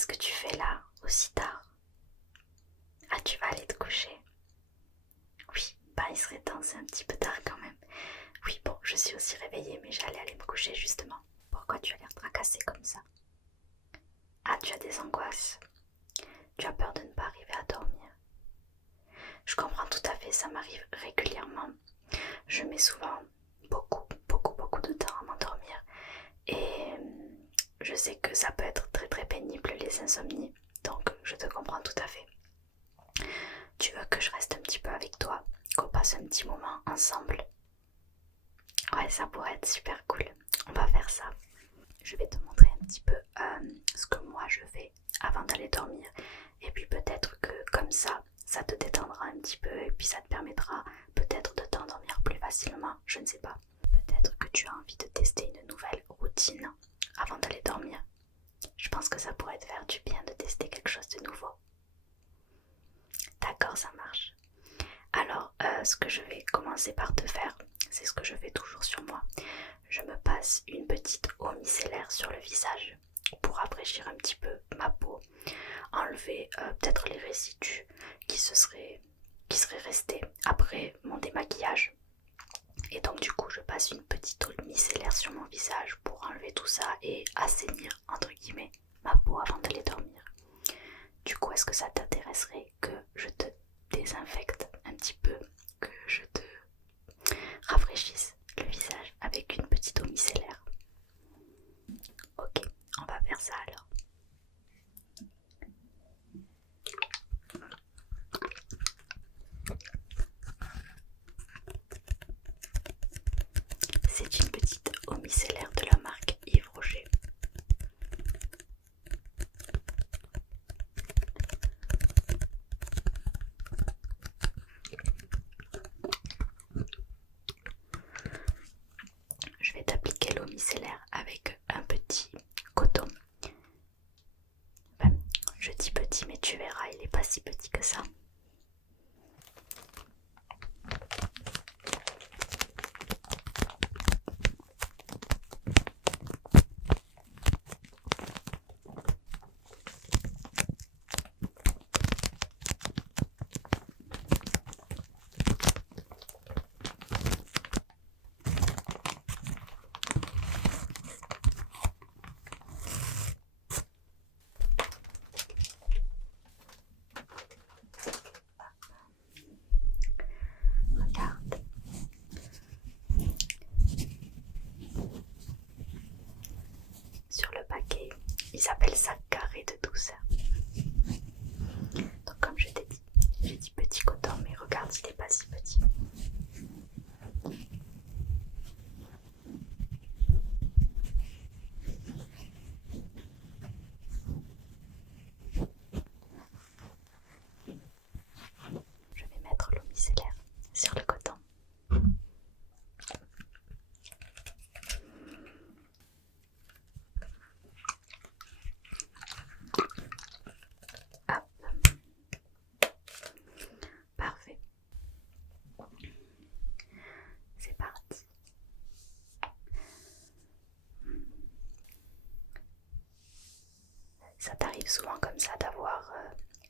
qu'est-ce que tu fais là, aussi tard? Ah, tu vas aller te coucher? Oui, bah il serait temps, c'est un petit peu tard quand même. Oui, bon, je suis aussi réveillée, mais j'allais aller me coucher justement. Pourquoi tu as l'air tracassée comme ça? Ah, tu as des angoisses. Tu as peur de ne pas arriver à dormir. Je comprends tout à fait, ça m'arrive régulièrement. Je mets souvent beaucoup de temps à m'endormir. Et je sais que ça peut être très pénible les insomnies. Donc je te comprends tout à fait. Tu veux que je reste un petit peu avec toi, qu'on passe un petit moment ensemble? Ouais, ça pourrait être super cool. On va faire ça. Je vais te montrer un petit peu ce que moi je fais avant d'aller dormir. Et puis peut-être que comme ça te détendra un petit peu et puis ça te permettra peut-être de t'endormir plus facilement. Je ne sais pas. Peut-être que tu as envie de tester une nouvelle routine avant d'aller dormir. Je pense que ça pourrait te faire du bien de tester quelque chose de nouveau. D'accord, ça marche. Alors, ce que je vais commencer par te faire, c'est ce que je fais toujours sur moi. Je me passe une petite eau micellaire sur le visage pour rafraîchir un petit peu ma peau, enlever peut-être les résidus qui seraient restés après mon démaquillage. Et donc du coup je passe une petite eau micellaire sur mon visage pour enlever tout ça et assainir entre guillemets ma peau avant d'aller dormir. Du coup, est-ce que ça t'intéresserait que je te désinfecte un petit peu, que je te rafraîchisse le visage avec une petite eau micellaire? Ok, on va faire ça alors. C'est une petite eau micellaire de la marque Yves Rocher. Je vais t'appliquer l'eau micellaire avec un petit coton. Enfin, je dis petit, mais tu verras, il n'est pas si petit que ça. Regarde. Sur le paquet, il s'appelle ça carré de douceur. Donc comme je t'ai dit, j'ai dit petit coton, mais regarde, il n'est pas si petit. Je vais mettre l'eau micellaire sur le coton. Hop. Parfait. C'est parti. Ça t'arrive souvent comme ça d'avoir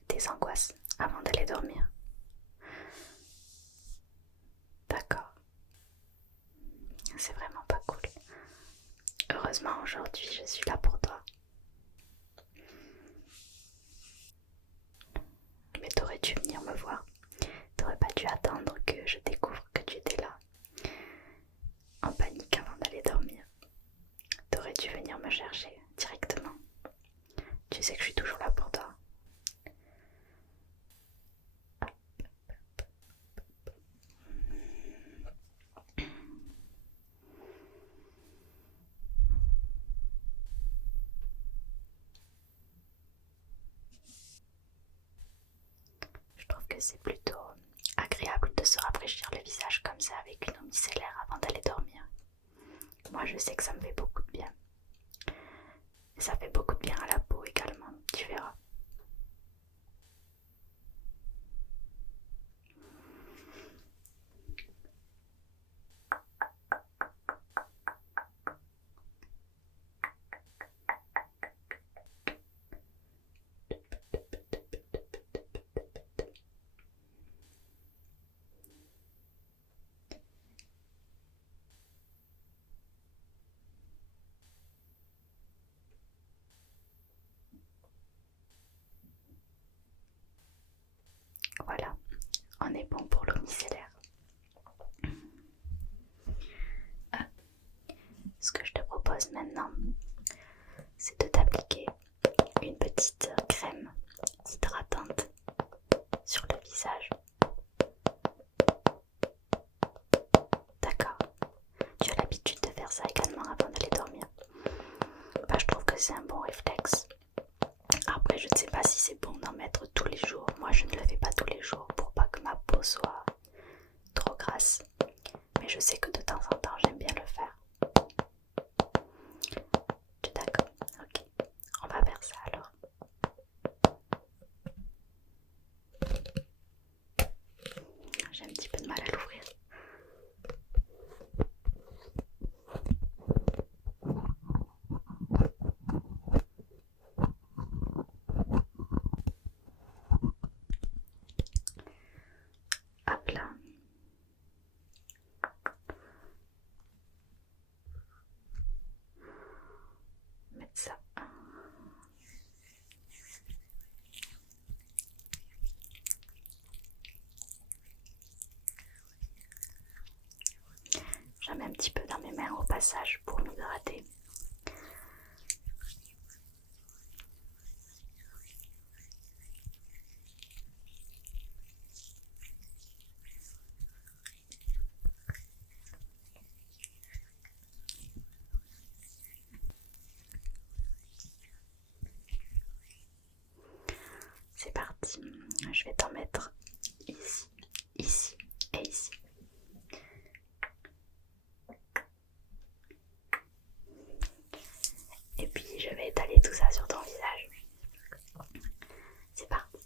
des angoisses avant d'aller dormir? D'accord. C'est vraiment pas cool. Heureusement aujourd'hui je suis là pour toi. Mais t'aurais dû venir me voir. T'aurais pas dû attendre que je découvre que tu étais là, en panique avant d'aller dormir. T'aurais dû venir me chercher directement. Tu sais que je suis toujours là pour toi. Je trouve que c'est plutôt agréable de se rafraîchir le visage comme ça avec une eau micellaire avant d'aller dormir. Moi je sais que ça me fait beaucoup de bien. Et ça fait beaucoup de bien à la peau également, tu verras. c'est de t'appliquer une petite crème hydratante sur le visage. D'accord. Tu as l'habitude de faire ça également avant d'aller dormir. Bah, je trouve que c'est un bon réflexe. Après, je ne sais pas si c'est bon d'en mettre tous les jours. Moi, je ne le fais pas tous les jours pour pas que ma peau soit trop grasse. Mais je sais que de temps en temps, j'aime bien le faire. Tu es d'accord? Ok. On va faire ça alors. J'ai un petit peu de mal à l'ouvrir. Hop là. Mettre ça. J'en mets un petit peu dans mes mains au passage pour m'hydrater. C'est parti. Je vais t'en mettre ici, ici et ici. Et puis je vais étaler tout ça sur ton visage. C'est parti.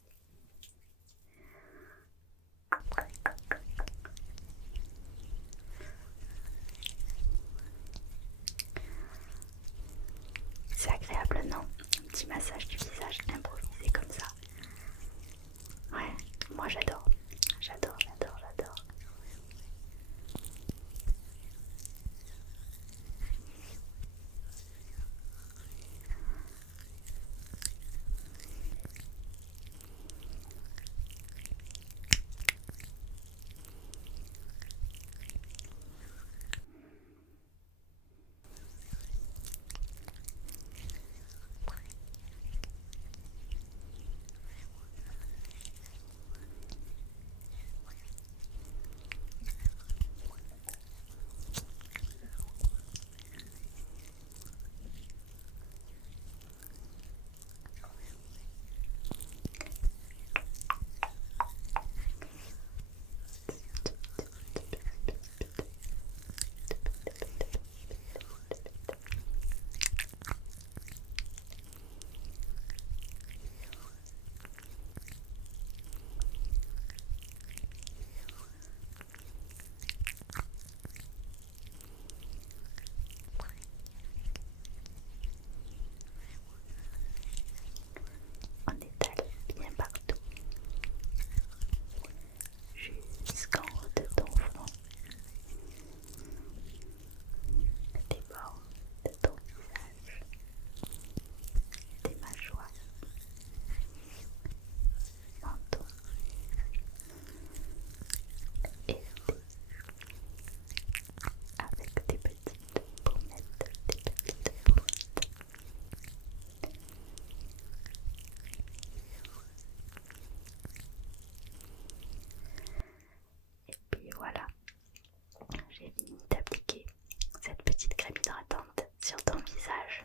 C'est agréable, non? Un petit massage du visage improvisé comme ça. Ouais, moi j'adore. J'adore, j'adore, j'adore. On étale bien partout. Jusqu'en haut de ton front. Des bords de ton visage. Des mâchoires. Menton. Et avec des petites pommettes, des petites pommettes. Et puis voilà, j'ai fini d'appliquer cette petite crème hydratante sur ton visage.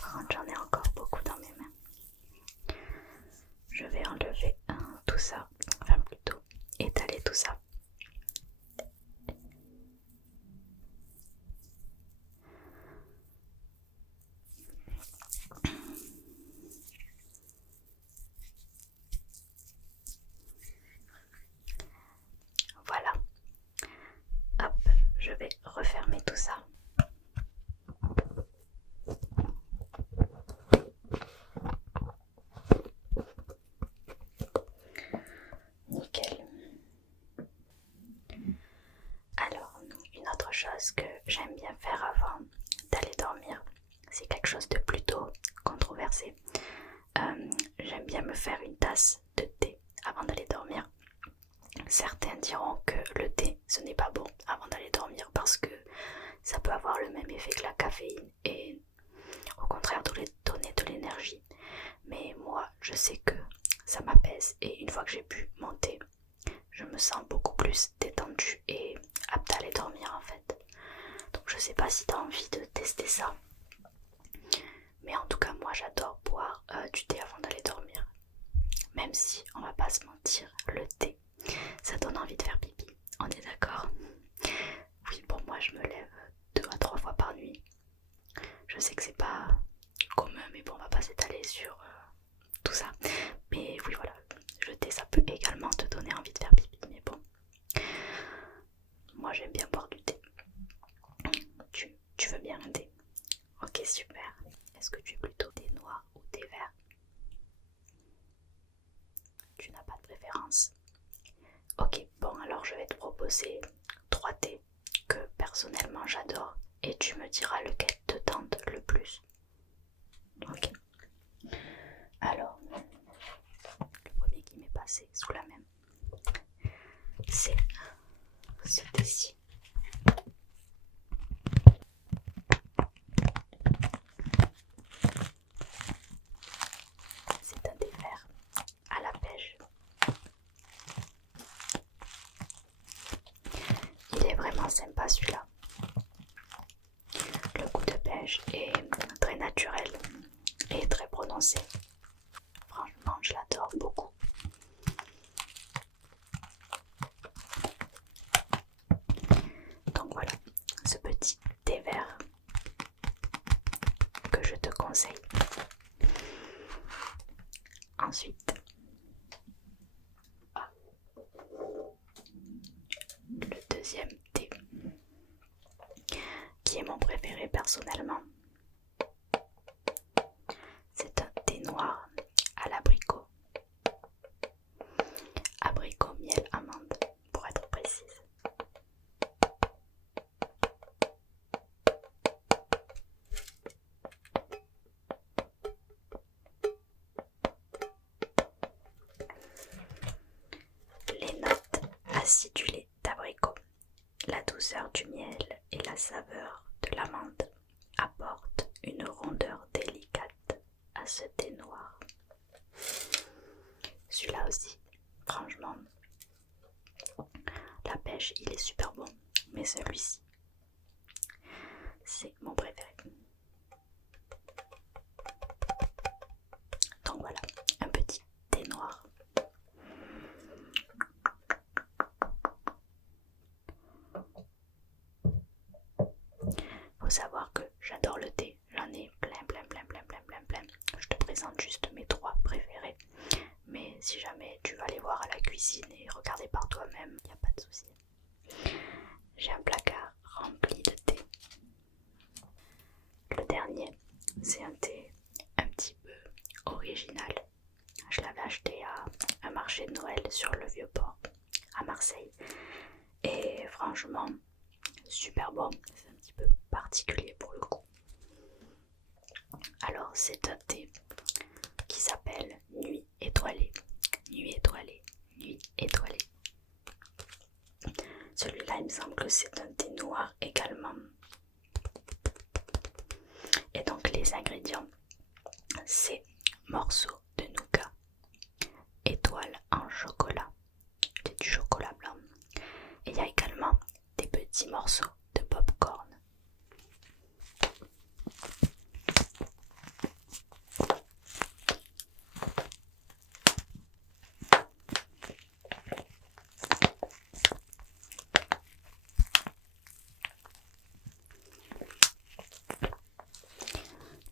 Par contre, j'en ai encore beaucoup dans mes mains. Je vais enlever tout ça, enfin plutôt étaler tout ça. Voilà. Hop, je vais refermer tout ça. Nickel. Alors, une autre chose que j'aime bien faire avant d'aller dormir, c'est quelque chose de plutôt controversé. J'aime bien me faire une tasse de thé avant d'aller dormir. Certains diront que le thé, ce n'est pas bon avant d'aller dormir parce que ça peut avoir le même effet que la caféine et Mais en tout cas, moi j'adore boire du thé avant d'aller dormir. Même si, on va pas se mentir, le thé, ça donne envie de faire pipi. On est d'accord? Oui, pour moi, je me lève 2 à 3 fois par nuit. Je sais que c'est pas commun, mais bon, on va pas s'étaler sur tout ça. Mais oui, voilà, le thé, ça peut également te donner envie de faire pipi. Mais bon, moi j'aime bien boire du thé. Tu veux bien un thé? Ok, super. Est-ce que tu es plutôt thé noir ou thé vert? Tu n'as pas de préférence? Ok, bon, alors je vais te proposer 3 thés que personnellement j'adore et tu me diras lequel te tente le plus. Ok. Alors, le premier qui m'est passé sous la main, c'est ce thé-ci. C'est un thé vert à la pêche. Il est vraiment sympa celui-là. Le goût de pêche est très naturel et très prononcé. Franchement, je l'adore beaucoup. Donc voilà, ce petit thé vert que je te conseille. Ensuite, le deuxième thé, qui est mon préféré personnellement, c'est un thé noir à l'abricot. Abricot, miel, amande, pour être précise. Les notes acidulées d'abricot, la douceur du miel et la saveur de l'amande apportent une rondeur délicate à ce thé noir. Celui-là aussi, franchement, la pêche il est super bon, mais celui-ci, c'est mon préféré. Donc voilà, un petit thé noir. Faut savoir que j'adore le thé, j'en ai plein. Je te présente juste mes 3 préférés. Mais si jamais tu vas aller voir à la cuisine et regarder par toi-même, il n'y a pas de souci. J'ai un placard rempli de thé. Le dernier, c'est un thé un petit peu original. Je l'avais acheté à un marché de Noël sur le Vieux-Port à Marseille. Et franchement, super bon. C'est un petit peu particulier pour le coup. Alors c'est un thé qui s'appelle Nuit étoilée. Nuit étoilée, nuit étoilée. Celui-là, il me semble que c'est un thé noir également. Et donc les ingrédients, c'est morceaux de nougat, étoile en chocolat, c'est du chocolat blanc. Et il y a également des petits morceaux de popcorn.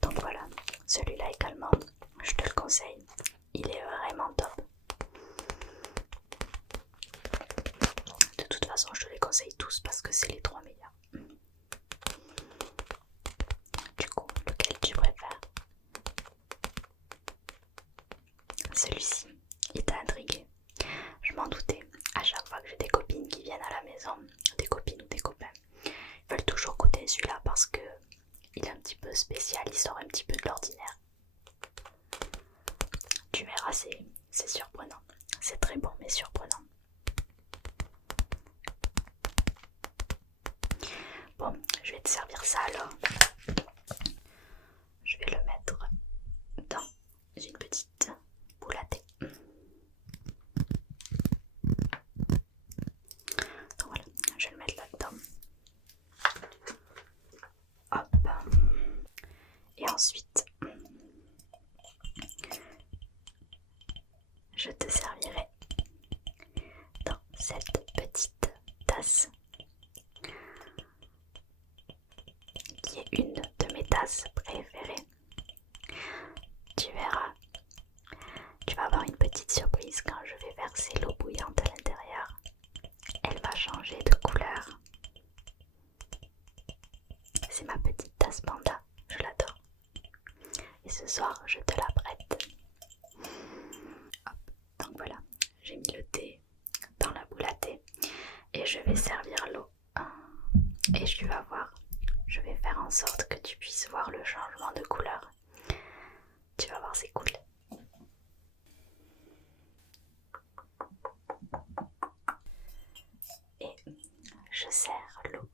Donc voilà, celui-là également, je te le conseille, il est vraiment top. De toute façon, je te les conseille tous parce que c'est les 3 meilleurs. Du coup, lequel tu préfères? Celui-ci, il t'a intrigué. Je m'en doutais. À chaque fois que j'ai des copines qui viennent à la maison, des copines ou des copains, ils veulent toujours goûter celui-là parce que il est un petit peu spécial, il sort un petit peu de l'ordinaire. Tu verras, c'est surprenant. C'est très bon mais surprenant. Bon, je vais te servir ça alors. Je vais le mettre dans une petite boule à thé. Donc voilà, je vais le mettre là-dedans. Hop. Et ensuite, je te servirai dans cette petite tasse qui est une de mes tasses préférées. Tu verras, tu vas avoir une petite surprise quand je vais verser l'eau bouillante à l'intérieur. Elle va changer de couleur. C'est ma petite tasse panda, je l'adore. Et ce soir, je te la prête. Hop. Donc voilà, j'ai mis le thé dans la boule à thé et je vais servir l'eau. Et tu vas voir, je vais faire en sorte que tu puisses voir le changement de couleur. Tu vas voir, c'est cool. Et je sers l'eau.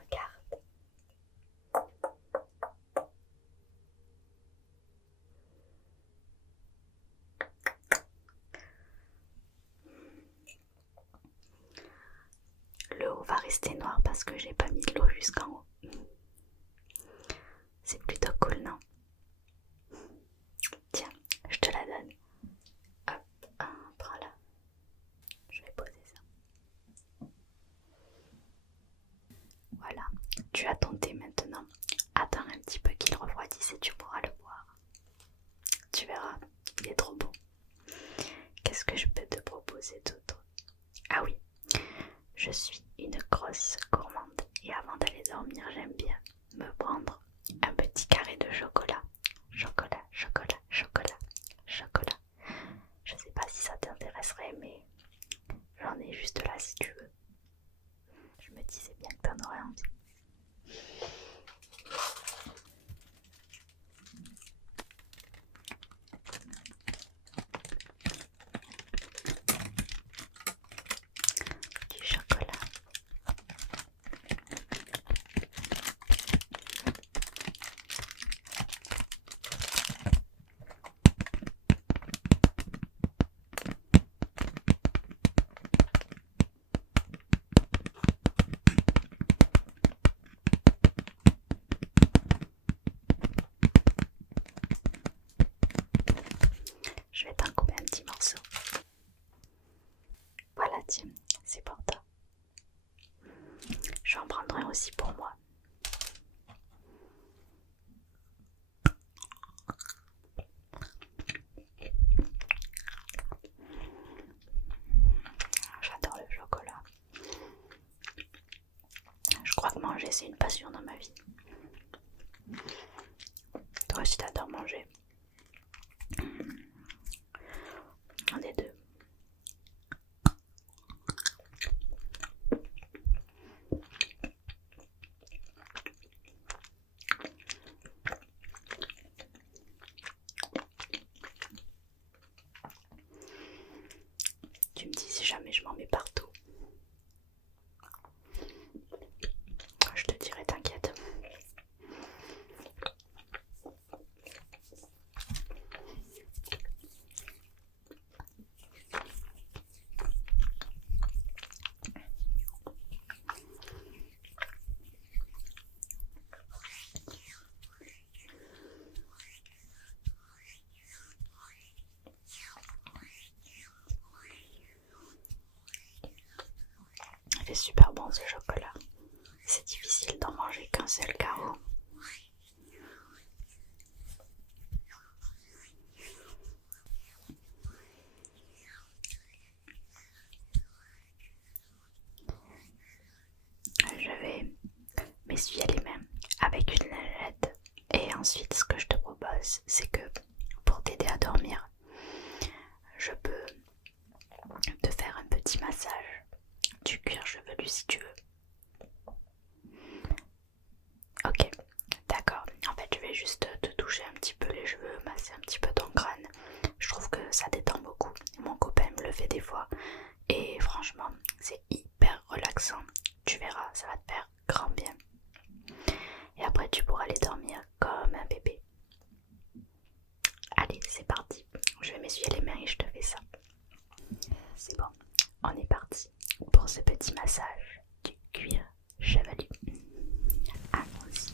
Regarde. Le haut va rester noir parce que j'ai pas mis de l'eau jusqu'en haut. C'est plutôt cool, non? Tiens, je te la donne. Hop, prends-la. Je vais poser ça. Voilà, tu as ton thé maintenant. Attends un petit peu qu'il refroidisse et tu pourras le boire. Tu verras, il est trop bon. Qu'est-ce que je peux te proposer d'autre? Ah oui, je suis une grosse gourmande et avant d'aller dormir, j'aime bien me prendre un petit carré de chocolat. Chocolat, chocolat, chocolat, chocolat. Je sais pas si ça t'intéresserait, mais j'en ai juste là si tu veux. Je me disais bien que t'en aurais envie. Du chocolat. Je vais t'en couper un petit morceau. Voilà, tiens, c'est pour toi. Je vais en prendre un aussi pour moi. J'adore le chocolat. Je crois que manger, c'est une passion dans ma vie. Toi aussi, t'adores manger. Un des deux. Tu me dis si jamais je m'en mets partout. Je te dirai, t'inquiète. Il est super bon ce chocolat. C'est difficile d'en manger qu'un seul carreau. Je vais m'essuyer les mains avec une lingette. Et ensuite, ce que je te propose, c'est que pour t'aider à dormir, je peux te faire un petit massage du cuir chevelu si tu veux. Ok, d'accord. En fait, je vais juste te toucher un petit peu les cheveux, masser un petit peu ton crâne. Je trouve que ça détend beaucoup. Mon copain me le fait des fois. Et franchement, c'est hyper relaxant. Tu verras, ça va te faire grand bien. on est parti pour ce petit massage du cuir chevelu. Allons-y.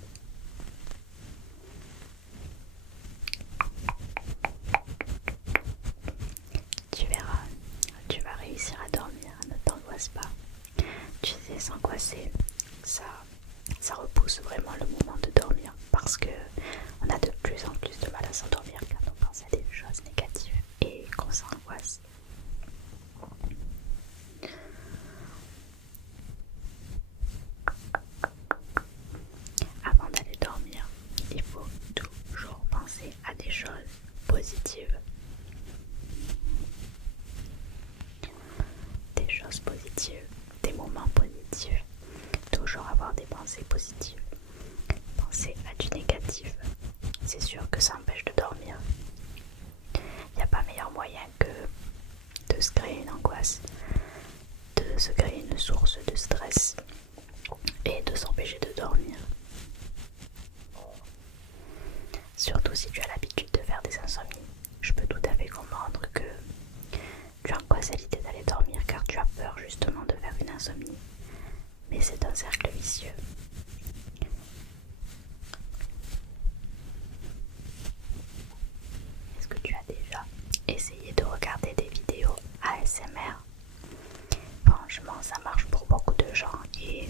Tu verras, tu vas réussir à dormir, ne t'angoisse pas. Tu sais, s'angoisser, ça repousse vraiment le moment de dormir parce que on a de plus en plus de mal à s'endormir quand on pense à des choses négatives et qu'on s'angoisse. Avant d'aller dormir, il faut toujours penser à des choses positives. Des choses positives, des moments positifs. Toujours avoir des pensées positives. Penser à du négatif, c'est sûr que ça empêche de dormir. Il n'y a pas meilleur moyen que de se créer une angoisse, de se créer une source de stress et de s'empêcher de dormir. Surtout si tu as l'habitude de faire des insomnies. Je peux tout à fait comprendre que tu angoisses à l'idée d'aller dormir car tu as peur justement de faire une insomnie. Mais c'est un cercle vicieux. Est-ce que tu as déjà essayé de regarder des vidéos ASMR? Franchement, ça marche pour beaucoup de gens et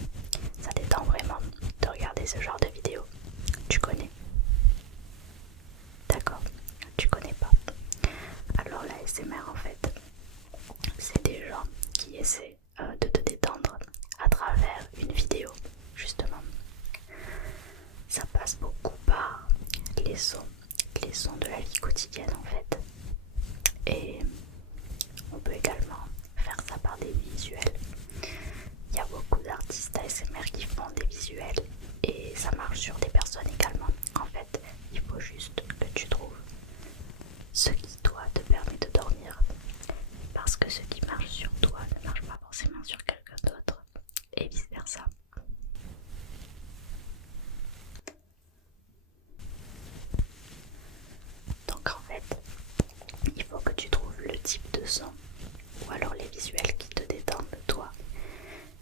ça détend vraiment de regarder ce genre de vidéos. Tu connais? D'accord, tu connais pas. Alors la ASMR en fait, c'est des gens qui essaient de te détendre à travers une vidéo, justement. Ça passe beaucoup par les sons de la vie quotidienne en fait. Et on peut également faire ça par des visuels. Il y a beaucoup d'artistes ASMR qui font des visuels et ça marche sur des personnes également. En fait, il faut juste que tu trouves ce qui toi te permet de dormir. Parce que ce qui marche sur toi ne marche pas forcément sur quelqu'un d'autre. Et vice versa. Donc en fait, il faut que tu trouves le type de son ou alors les visuels qui te détendent toi.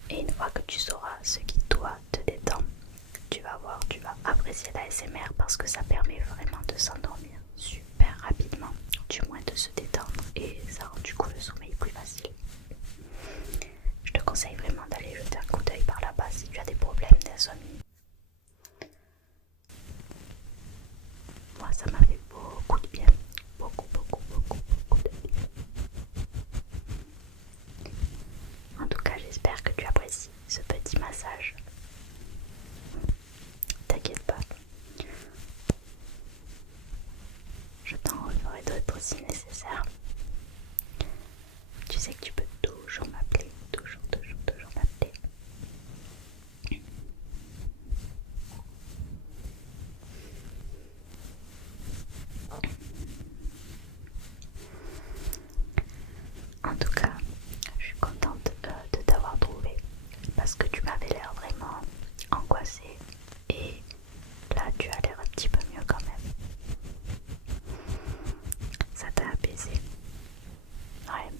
Et une fois que tu sauras ce qui toi te détend, tu vas voir, tu vas apprécier l'ASMR parce que ça permet vraiment de s'endormir super rapidement, du moins de se détendre et ça rend du coup le sommeil plus facile. Je te conseille vraiment d'aller jeter un coup d'œil par là-bas si tu as des problèmes d'insomnie. Moi ça m'a fait beaucoup de bien, beaucoup de bien. En tout cas j'espère que tu apprécies ce petit massage. T'inquiète pas, je t'en referai d'autres si nécessaire. Tu sais que tu peux toujours m'appeler, toujours m'appeler. En tout cas, je suis contente de t'avoir trouvé parce que tu m'avais l'air vraiment angoissée et là tu as l'air un petit peu mieux quand même. Ça t'a apaisé. Ouais.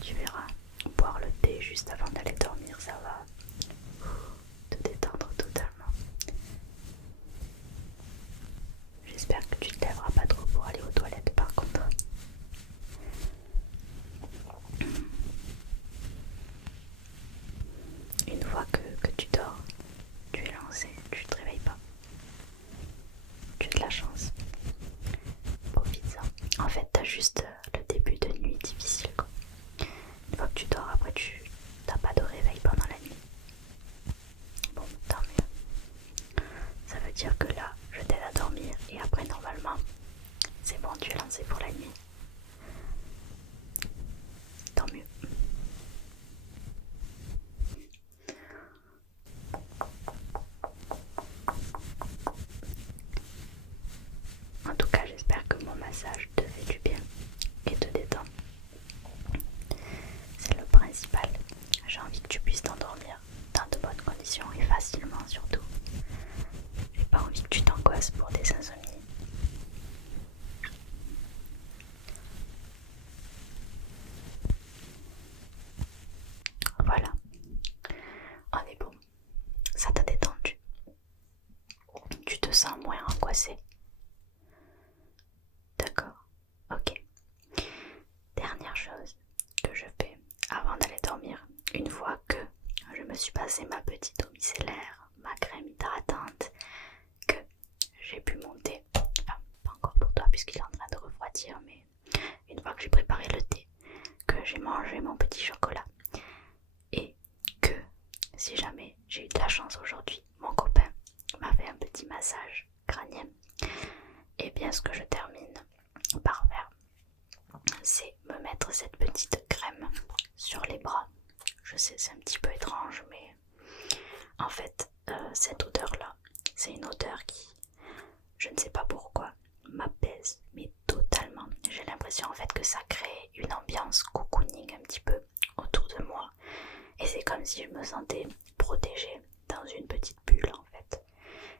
Tu verras, boire le thé juste avant d'aller dormir, ça va te détendre totalement. J'espère que tu te lèveras pas trop pour aller aux toilettes par contre. Une fois que tu dors, tu es lancé, tu te réveilles pas. Tu as de la chance. Profites-en. En fait, t'as juste le début de nuit difficile quoi. Une fois que tu dors, après tu n'as pas de réveil pendant la nuit. Bon, tant mieux. Ça veut dire que là, je t'aide à dormir et après normalement, c'est bon, tu es lancé pour la nuit. Tant mieux. En tout cas, j'espère que mon massage te fait du bien et te détend. C'est le principal. J'ai envie que tu puisses t'endormir dans de bonnes conditions. rapidement et facilement surtout. J'ai pas envie que tu t'angoisses pour des insomnies. Voilà, on est bon. Ça t'a détendu. Tu te sens moins angoissé. D'accord, ok. Dernière chose que je fais avant d'aller dormir, une fois que je me suis passé ma petite eau micellaire, ma crème hydratante, que j'ai pu monter, enfin pas encore pour toi puisqu'il est en train de refroidir, mais une fois que j'ai préparé le thé, que j'ai mangé mon petit chocolat et que si jamais j'ai eu de la chance aujourd'hui, mon copain m'a fait un petit massage crânien, et bien ce que je termine par faire, c'est me mettre cette petite crème sur les bras. Je sais, c'est un petit peu étrange, mais en fait, cette odeur-là, c'est une odeur qui, je ne sais pas pourquoi, m'apaise, mais totalement. J'ai l'impression en fait que ça crée une ambiance cocooning un petit peu autour de moi. Et c'est comme si je me sentais protégée dans une petite bulle en fait.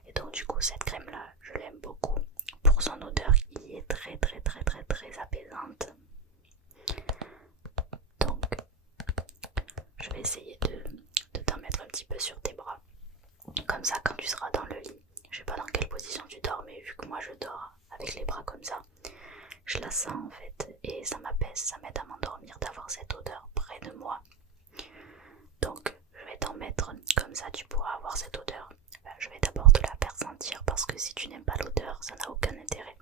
Et donc du coup, cette crème-là, je l'aime beaucoup pour son odeur qui est très apaisante. Donc, je vais essayer de t'en mettre un petit peu sur tes bras. Comme ça, quand tu seras dans le lit, je sais pas dans quelle position tu dors, mais vu que moi je dors avec les bras comme ça, je la sens en fait et ça m'apaise, ça m'aide à m'endormir d'avoir cette odeur près de moi. Donc, je vais t'en mettre comme ça, tu pourras avoir cette odeur. Enfin, je vais d'abord te la faire sentir parce que si tu n'aimes pas l'odeur, ça n'a aucun intérêt.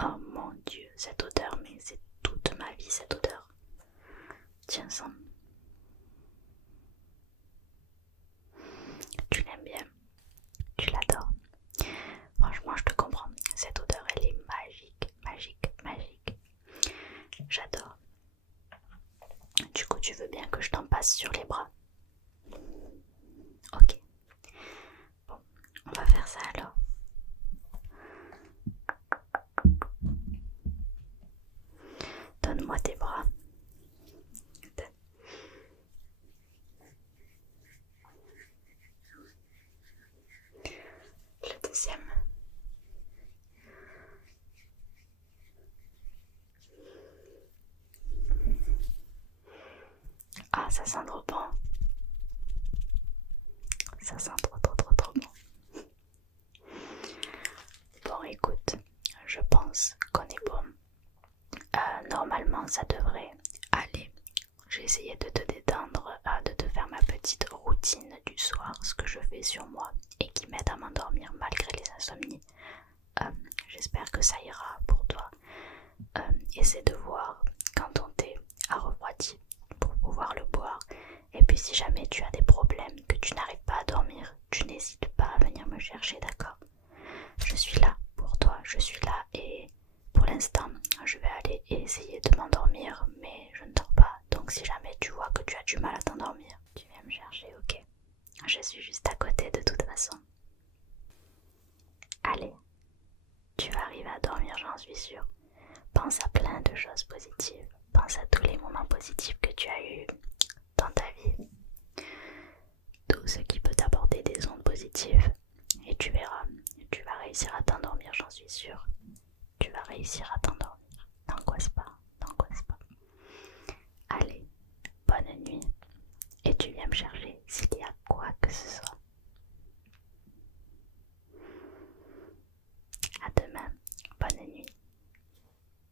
Oh mon Dieu, cette odeur, mais c'est toute ma vie cette odeur. Tiens ça. Tu l'aimes bien, tu l'adores. Franchement, je te comprends. Cette odeur, elle est magique. J'adore. Du coup, tu veux bien que je t'en passe sur les bras? Ok. Bon, on va faire ça alors. Donne-moi tes bras. Le deuxième. Ah, ça sent trop bon. Ça sent trop bon. Bon, écoute, je pense qu'on est bon. Normalement, ça devrait aller. J'ai essayé de te détendre, de te faire ma petite routine du soir, ce que je fais sur moi et qui m'aide à m'endormir malgré les insomnies. J'espère que ça ira pour toi. Essaie de voir quand ton thé a refroidi pour pouvoir le boire. Et puis si jamais tu as des problèmes, que tu n'arrives pas à dormir, tu n'hésites pas à venir me chercher, d'accord? Je suis là pour toi, je suis là et pour l'instant, je vais aller essayer de m'endormir, mais je ne dors pas. Donc si jamais tu vois que tu as du mal à t'endormir, tu viens me chercher, ok? Je suis juste à côté de toute façon. Allez, tu vas arriver à dormir, j'en suis sûre. Pense à plein de choses positives. Pense à tous les moments positifs que tu as eus dans ta vie. Tout ce qui peut t'apporter des ondes positives. Et tu verras, tu vas réussir à t'endormir, j'en suis sûre. Tu vas réussir à